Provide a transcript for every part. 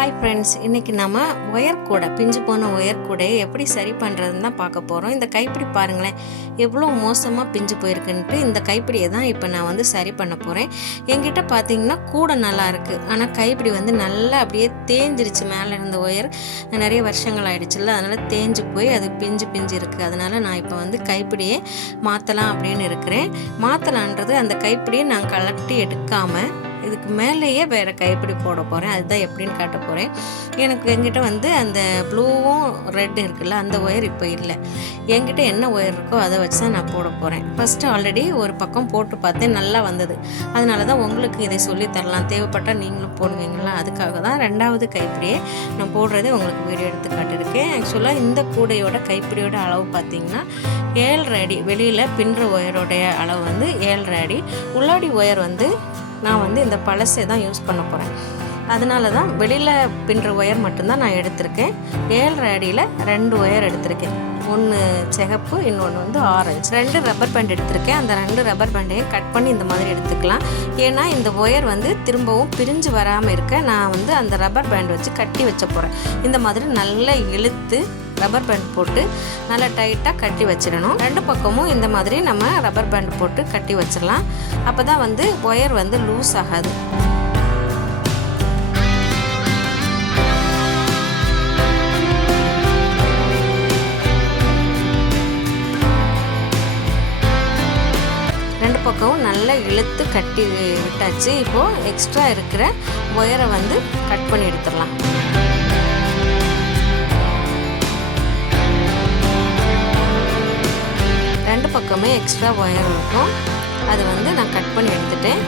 Hi friends இன்றைக்கி நம்ம wire கூடை பிஞ்சு போன ஒயர் கூடையை எப்படி சரி பண்ணுறதுன்னு தான் பார்க்க போகிறோம் இந்த கைப்பிடி பாருங்களேன் எவ்வளோ மோசமாக பிஞ்சு போயிருக்குன்ட்டு இந்த கைப்பிடியை தான் இப்போ நான் வந்து சரி பண்ண போகிறேன் என்கிட்ட பார்த்தீங்கன்னா கூடை நல்லா இருக்குது ஆனால் கைப்பிடி வந்து நல்லா அப்படியே தேஞ்சிருச்சு மேலே இருந்த ஒயர் நிறைய வருஷங்கள் ஆயிடுச்சுல்ல அதனால் தேஞ்சு போய் அது பிஞ்சு பிஞ்சு இருக்குது அதனால் நான் இப்போ வந்து கைப்பிடியை மாற்றலாம் அப்படின்னு இருக்கிறேன். மாற்றலான்றது அந்த கைப்பிடியை நான் கலட்டி எடுக்காமல் இதுக்கு மேலேயே வேறு கைப்பிடி போட போகிறேன் அதுதான் எப்படின்னு காட்ட போகிறேன் எனக்கு என்கிட்ட வந்து அந்த ப்ளூவும் ரெட் இருக்குல்ல அந்த ஒயர் இப்போ இல்லை. என்கிட்ட என்ன ஒயர் இருக்கோ அதை வச்சு தான் நான் போட போகிறேன் ஃபஸ்ட்டு ஆல்ரெடி ஒரு பக்கம் போட்டு பார்த்தேன் நல்லா வந்தது. அதனால தான் உங்களுக்கு இதை சொல்லி தரலாம். தேவைப்பட்டால் நீங்களும் போடுவீங்களா? அதுக்காக தான் ரெண்டாவது கைப்பிடியே நான் போடுறதே உங்களுக்கு வீடியோ எடுத்து காட்டியிருக்கேன். ஆக்சுவலாக இந்த கூடையோட கைப்பிடியோட அளவு பார்த்தீங்கன்னா ஏழரை அடி. வெளியில் பின்னுற ஒயரோடைய அளவு வந்து ஏழரை அடி. உள்ளாடி ஒயர் வந்து நான் வந்து இந்த பழசே தான் யூஸ் பண்ண போகிறேன் அதனால தான் வெளியில் பின்னுற ஒயர் மட்டும்தான் நான் எடுத்திருக்கேன். ஏழரை அடியில் ரெண்டு ஒயர் எடுத்திருக்கேன். ஒன்று சிகப்பு இன்னொன்று வந்து ஆரஞ்சு ரெண்டு ரப்பர் பேண்ட் எடுத்திருக்கேன். அந்த ரெண்டு ரப்பர் பேண்டையும் கட் பண்ணி இந்த மாதிரி எடுத்துக்கலாம். ஏன்னா இந்த ஒயர் வந்து திரும்பவும் பிரிஞ்சு வராமல் இருக்க நான் வந்து அந்த ரப்பர் பேண்ட் வச்சு கட்டி வச்ச போகிறேன் இந்த மாதிரி நல்லா இழுத்து ரப்பர் பேண்ட் போட்டு நல்லா டைட்டாக கட்டி வச்சிடணும். ரெண்டு பக்கமும் இந்த மாதிரி நம்ம ரப்பர் பேண்ட் போட்டு கட்டி வச்சிடலாம். அப்போ தான் வந்து ஒயர் வந்து லூஸ் ஆகாது. ரெண்டு பக்கமும் நல்லா இழுத்து கட்டி விட்டாச்சு. இப்போது எக்ஸ்ட்ரா இருக்கிற ஒயரை வந்து கட் பண்ணி எடுத்துடலாம். ரெண்டு பக்கமே எக்ஸ்ட்ரா ஒயர் இருக்கும். அது வந்து நான் கட் பண்ணி எடுத்துட்டேன்.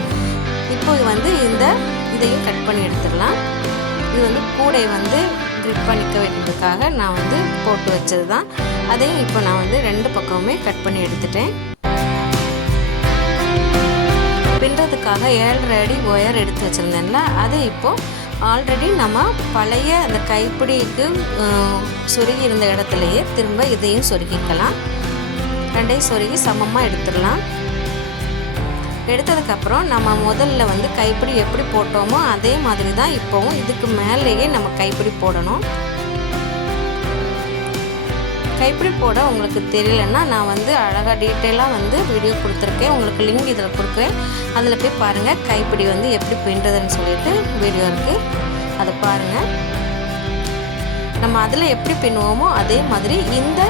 இப்போ வந்து இந்த இதையும் கட் பண்ணி எடுத்துடலாம். இது வந்து கூடை வந்து க்ரிப் பண்ணிக்க வைக்கிறதுக்காக நான் வந்து போட்டு வச்சது தான் அதையும் இப்போ நான் வந்து ரெண்டு பக்கமுமே கட் பண்ணி எடுத்துட்டேன். பின்னுறதுக்காக ஏழரை அடி ஒயர் எடுத்து வச்சுருந்தேன்ல அதை இப்போது ஆல்ரெடி நம்ம பழைய அந்த கைப்பிடிக்கு சொருகி இருந்த இடத்துலையே திரும்ப இதையும் சொருகிக்கலாம். ரெண்டையும் சொருகி சமமாக எடுத்துடலாம். எடுத்ததுக்கப்புறம் நம்ம முதல்ல வந்து கைப்பிடி எப்படி போட்டோமோ அதே மாதிரி தான் இப்போவும் இதுக்கு மேலேயே நம்ம கைப்பிடி போடணும். கைப்பிடி போட உங்களுக்கு தெரியலன்னா நான் வந்து அழகாக டீட்டெயிலாக வந்து வீடியோ கொடுத்துருக்கேன். உங்களுக்கு லிங்க் இதில் கொடுக்குறேன். அதில் போய் பாருங்கள் கைப்பிடி வந்து எப்படி பின்னுறதுன்னு சொல்லிட்டு வீடியோ இருக்குது அதை பாருங்கள் நம்ம அதில் எப்படி பின்னுவோமோ அதே மாதிரி இந்த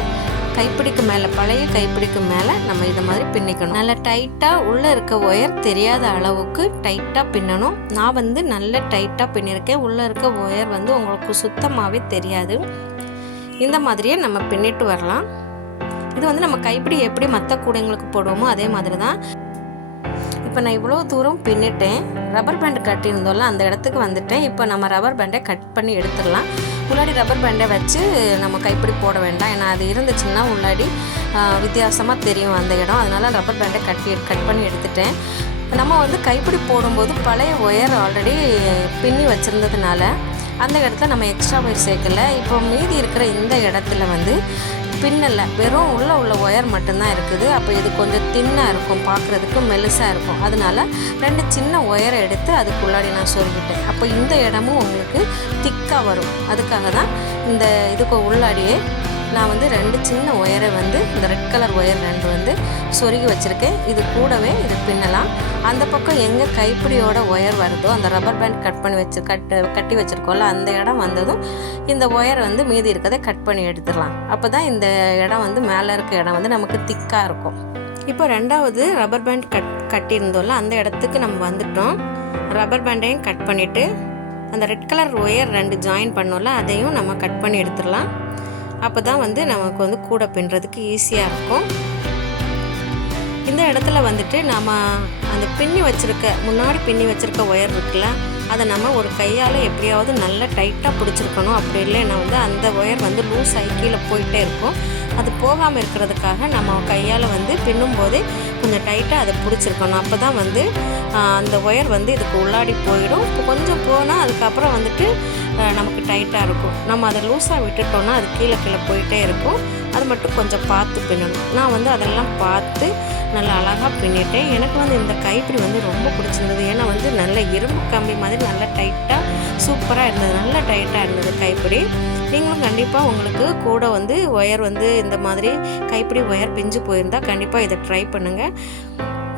கைப்பிடிக்கு மேலே பழைய கைப்பிடிக்கு மேலே நம்ம இதை மாதிரி பின்னிக்கணும். நல்லா டைட்டாக உள்ளே இருக்க ஒயர் தெரியாத அளவுக்கு டைட்டாக பின்னணும். நான் வந்து நல்ல டைட்டாக பின்னிருக்கேன். உள்ளே இருக்க ஒயர் வந்து உங்களுக்கு சுத்தமாகவே தெரியாது. இந்த மாதிரியே நம்ம பின்னிட்டு வரலாம். இது வந்து நம்ம கைப்பிடி எப்படி மற்ற கூடைங்களுக்கு போடுவோமோ அதே மாதிரி தான். இப்போ நான் இவ்வளோ தூரம் பின்னிட்டேன். ரப்பர் பேண்ட் கட்டியிருந்தோம்ல அந்த இடத்துக்கு வந்துட்டேன். இப்போ நம்ம ரப்பர் பேண்டை கட் பண்ணி எடுத்துடலாம். உள்ளாடி ரப்பர் பேண்டை வச்சு நம்ம கைப்பிடி போட வேண்டாம். ஏன்னா அது இருந்துச்சுன்னா உள்ளாடி வித்தியாசமாக தெரியும் அந்த இடம். அதனால் ரப்பர் பேண்டை கட்டி கட் பண்ணி எடுத்துட்டேன். நம்ம வந்து கைப்பிடி போடும்போது பழைய ஒயர் ஆல்ரெடி பின்னி வச்சுருந்ததுனால அந்த இடத்துல நம்ம எக்ஸ்ட்ரா ஒயர் சேர்க்கல. இப்போ மீதி இருக்கிற இந்த இடத்துல வந்து பின்னலை வெறும் உள்ளே உள்ள ஒயர் மட்டும்தான் இருக்குது. அப்போ இது கொஞ்சம் தின்னாக இருக்கும் பார்க்குறதுக்கு மெலுசாக இருக்கும். அதனால ரெண்டு சின்ன ஒயரை எடுத்து அதுக்குள்ளாடி நான் சொல்லிவிட்டேன் அப்போ இந்த இடமும் உங்களுக்கு திக்காக வரும். அதுக்காக தான் இந்த இதுக்கு உள்ளாடியே நான் வந்து ரெண்டு சின்ன ஒயரை வந்து இந்த ரெட் கலர் ஒயர் ரெண்டு வந்து சொருகி வச்சுருக்கேன். இது கூடவே இது பின்னலாம். அந்த பக்கம் எங்கே கைப்பிடியோட ஒயர் வருதோ அந்த ரப்பர் பேண்ட் கட் பண்ணி வச்சு கட் கட்டி வச்சுருக்கோம்ல அந்த இடம் வந்ததும் இந்த ஒயர் வந்து மீதி இருக்கிறத கட் பண்ணி எடுத்துடலாம். அப்போ தான் இந்த இடம் வந்து மேலே இருக்க இடம் வந்து நமக்கு திக்காக இருக்கும். இப்போ ரெண்டாவது ரப்பர் பேண்ட் கட் கட்டியிருந்தோம்ல அந்த இடத்துக்கு நம்ம வந்துட்டோம். ரப்பர் பேண்டையும் கட் பண்ணிவிட்டு அந்த ரெட் கலர் ஒயர் ரெண்டு ஜாயின் பண்ணோம்ல அதையும் நம்ம கட் பண்ணி எடுத்துடலாம். அப்போ தான் வந்து நமக்கு வந்து கூடை பின்னுறதுக்கு ஈஸியாக இருக்கும். இந்த இடத்துல வந்துட்டு நம்ம அந்த பின்னி வச்சுருக்க முன்னாடி பின்னி வச்சுருக்க ஒயர் இருக்குல்ல அதை நம்ம ஒரு கையால் எப்படியாவது நல்லா டைட்டாக பிடிச்சிருக்கணும். அப்படி இல்லைன்னா வந்து அந்த ஒயர் வந்து லூஸ் ஆகி கீழே போயிட்டே இருக்கும். அது போகாமல் இருக்கிறதுக்காக நம்ம கையால் வந்து பின்னும் போதே கொஞ்சம் டைட்டாக அதை பிடிச்சிருக்கணும். அப்போ தான் வந்து அந்த ஒயர் வந்து இதுக்கு உள்ளாடி போயிடும். கொஞ்சம் போனால் அதுக்கப்புறம் வந்துட்டு நமக்கு டைட்டாக இருக்கும். நம்ம அதை லூஸாக விட்டுட்டோம்னா அது கீழே கீழே போயிட்டே இருக்கும். அது மட்டும் கொஞ்சம் பார்த்து பின்னணும். நான் வந்து அதெல்லாம் பார்த்து நல்லா அழகாக பின்னிட்டேன். எனக்கு வந்து இந்த கைப்பிடி வந்து ரொம்ப பிடிச்சிருந்தது. ஏன்னா வந்து நல்ல இரும்பு கம்பி மாதிரி நல்லா டைட்டாக சூப்பராக இருந்தது. நல்லா டைட்டாக இருந்தது கைப்பிடி. நீங்களும் கண்டிப்பாக உங்களுக்கு கூட வந்து ஒயர் வந்து இந்த மாதிரி கைப்பிடி ஒயர் பிஞ்சு போயிருந்தால் கண்டிப்பாக இதை ட்ரை பண்ணுங்கள்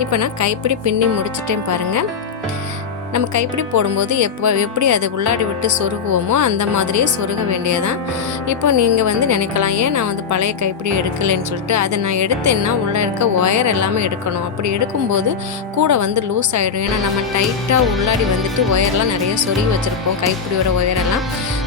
இப்போ நான் கைப்பிடி பின்னி முடிச்சிட்டேன் பாருங்கள் நம்ம கைப்பிடி போடும்போது எப்போ எப்படி அதை உள்ளாடி விட்டு சொருகுவோமோ அந்த மாதிரியே சொருக வேண்டியதான் இப்போ நீங்கள் வந்து நினைக்கலாம் ஏன் நான் வந்து பழைய கைப்பிடி எடுக்கலைன்னு சொல்லிட்டு அதை நான் எடுத்தேன்னா உள்ளே இருக்க ஒயர் எல்லாமே எடுக்கணும். அப்படி எடுக்கும்போது கூட வந்து லூஸ் ஆகிடும் ஏன்னா நம்ம டைட்டாக உள்ளாடி வந்துட்டு ஒயர்லாம் நிறைய சொருகி வச்சுருப்போம் கைப்பிடியோட ஒயரெல்லாம்.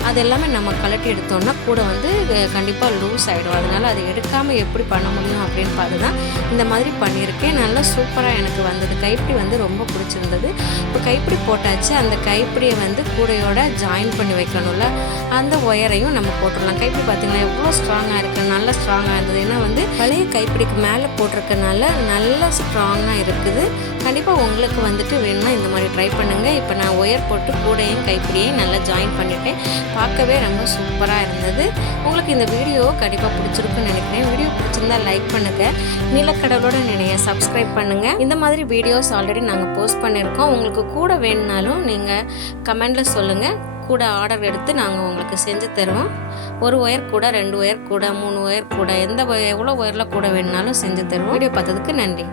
அது எல்லாமே நம்ம கலட்டி எடுத்தோம்னா கூட வந்து கண்டிப்பாக லூஸ் ஆகிடும் அதனால் அதை எடுக்காமல் எப்படி பண்ண முடியும் அப்படின்னு பார்த்து தான் இந்த மாதிரி பண்ணியிருக்கேன். நல்லா சூப்பராக எனக்கு வந்தது. கைப்பிடி வந்து ரொம்ப பிடிச்சிருந்தது. இப்போ கைப்பிடி போட்டாச்சு அந்த கைப்பிடியை வந்து கூடையோட ஜாயின் பண்ணி வைக்கணும்ல அந்த ஒயரையும் நம்ம போட்டுடலாம். கைப்பிடி பார்த்திங்கன்னா எவ்வளோ ஸ்ட்ராங்காக இருக்குது நல்லா ஸ்ட்ராங்காக இருந்தது. ஏன்னா வந்து பழைய கைப்பிடிக்கு மேலே போட்டிருக்கனால நல்லா ஸ்ட்ராங்காக இருக்குது. கண்டிப்பாக உங்களுக்கு வந்துட்டு வேணும்னா இந்த மாதிரி ட்ரை பண்ணுங்கள் இப்போ நான் ஒயர் போட்டு கூடையும் கைப்பிடியையும் நல்லா ஜாயின் பண்ணிட்டேன். பார்க்கவே ரொம்ப சூப்பராக இருந்தது. உங்களுக்கு இந்த வீடியோ கண்டிப்பாக பிடிச்சிருக்குன்னு நினைக்கிறேன். வீடியோ பிடிச்சிருந்தா லைக் பண்ணுங்கள் நிலக்கடலோட நினைய சப்ஸ்கிரைப் பண்ணுங்கள் இந்த மாதிரி வீடியோஸ் ஆல்ரெடி நாங்கள் போஸ்ட் பண்ணியிருக்கோம். உங்களுக்கு கூட வேணுனாலும் நீங்கள் கமெண்டில் சொல்லுங்கள் கூட ஆர்டர் எடுத்து நாங்கள் உங்களுக்கு செஞ்சு தருவோம். ஒரு ஒயர் கூட ரெண்டு ஒயர் கூட மூணு ஒயர் கூட எந்த எவ்வளோ ஒயரில் கூட வேணுனாலும் செஞ்சு தருவோம். வீடியோ பார்த்ததுக்கு நன்றி.